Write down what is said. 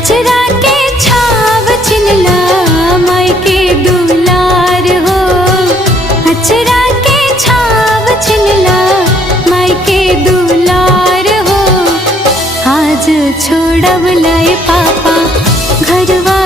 अचरा के छाव छिनला माई के दुलार हो। अचरा के छाव छिनला माई के दुलार हो। आज छोड़ब लाए पापा घरवा